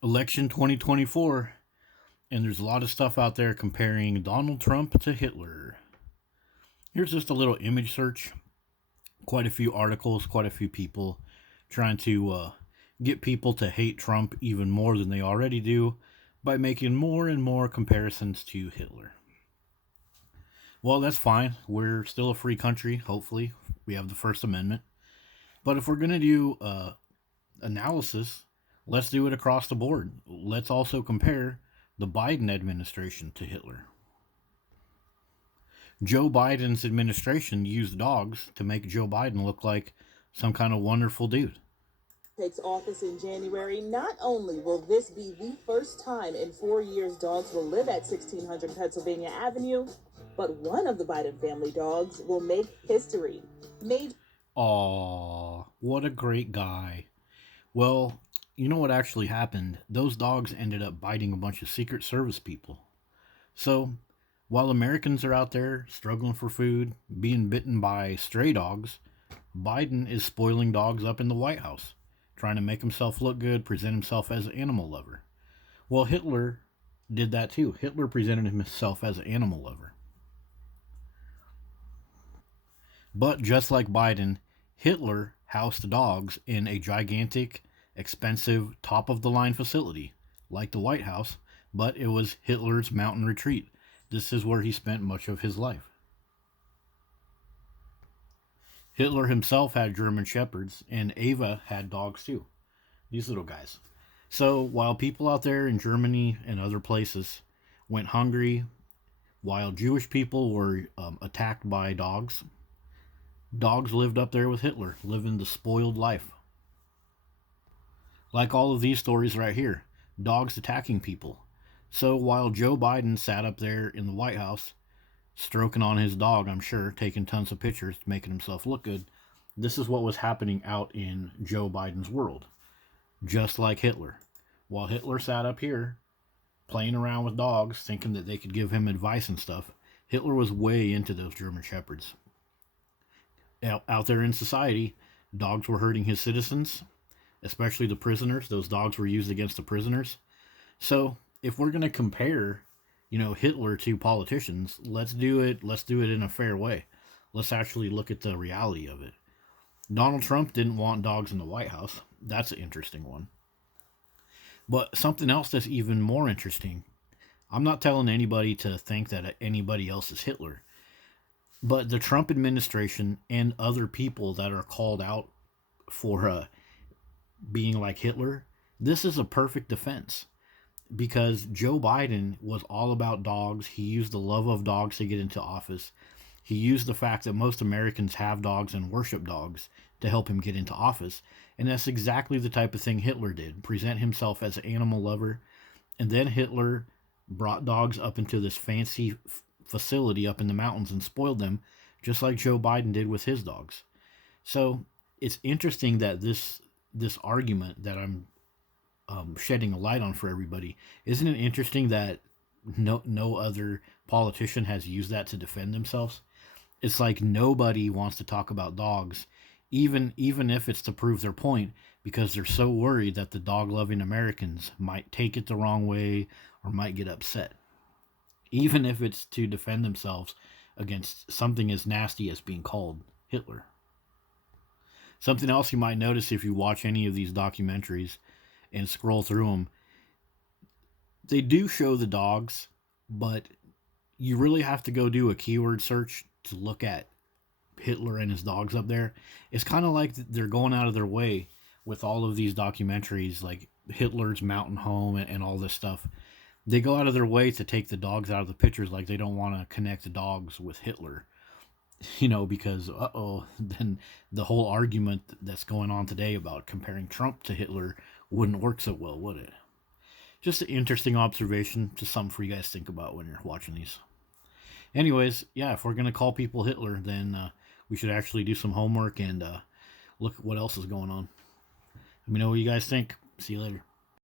Election 2024, and there's a lot of stuff out there comparing Donald Trump to Hitler. Here's just a little image search. Quite a few articles, quite a few people trying to get people to hate Trump even more than they already do by making more and more comparisons to Hitler. Well, that's fine. We're still a free country, hopefully. We have the First Amendment. But if we're going to do analysis, let's do it across the board. Let's also compare the Biden administration to Hitler. Joe Biden's administration used dogs to make Joe Biden look like some kind of wonderful dude. Takes office in January. Not only will this be the first time in 4 years dogs will live at 1600 Pennsylvania Avenue, but one of the Biden family dogs will make history. Aw, what a great guy. Well, you know what actually happened? Those dogs ended up biting a bunch of Secret Service people. So, while Americans are out there struggling for food, being bitten by stray dogs, Biden is spoiling dogs up in the White House, trying to make himself look good, present himself as an animal lover. Well, Hitler did that too. Hitler presented himself as an animal lover. But just like Biden, Hitler housed the dogs in a gigantic, expensive, top of the line facility, like the White House, but it was Hitler's mountain retreat. This is where he spent much of his life. Hitler himself had German Shepherds, and Ava had dogs too. These little guys. So while people out there in Germany and other places went hungry, while Jewish people were attacked by dogs, dogs lived up there with Hitler, living the spoiled life. Like all of these stories right here, dogs attacking people. So while Joe Biden sat up there in the White House, stroking on his dog, I'm sure, taking tons of pictures, making himself look good, this is what was happening out in Joe Biden's world. Just like Hitler. While Hitler sat up here, playing around with dogs, thinking that they could give him advice and stuff, Hitler was way into those German Shepherds. Out there in society, dogs were hurting his citizens, especially the prisoners. Those dogs were used against the prisoners. So if we're going to compare, Hitler to politicians, let's do it in a fair way. Let's actually look at the reality of it. Donald Trump didn't want dogs in the White House. That's an interesting one. But something else that's even more interesting, I'm not telling anybody to think that anybody else is Hitler. But the Trump administration and other people that are called out for being like Hitler, this is a perfect defense. Because Joe Biden was all about dogs. He used the love of dogs to get into office. He used the fact that most Americans have dogs and worship dogs to help him get into office. And that's exactly the type of thing Hitler did, present himself as an animal lover. And then Hitler brought dogs up into this fancy facility up in the mountains and spoiled them, just like Joe Biden did with his dogs. So it's interesting that this argument that I'm shedding a light on for everybody, isn't it interesting that no other politician has used that to defend themselves? It's like nobody wants to talk about dogs, even if it's to prove their point, because they're so worried that the dog loving Americans might take it the wrong way or might get upset, even if it's to defend themselves against something as nasty as being called Hitler. Something else you might notice if you watch any of these documentaries and scroll through them, they do show the dogs, but you really have to go do a keyword search to look at Hitler and his dogs up there. It's kind of like they're going out of their way with all of these documentaries, like Hitler's mountain home and all this stuff. They go out of their way to take the dogs out of the pictures, like they don't want to connect the dogs with Hitler. Because then the whole argument that's going on today about comparing Trump to Hitler wouldn't work so well, would it? Just an interesting observation, just something for you guys to think about when you're watching these. Anyways, yeah, if we're going to call people Hitler, then we should actually do some homework and look at what else is going on. Let me know what you guys think. See you later.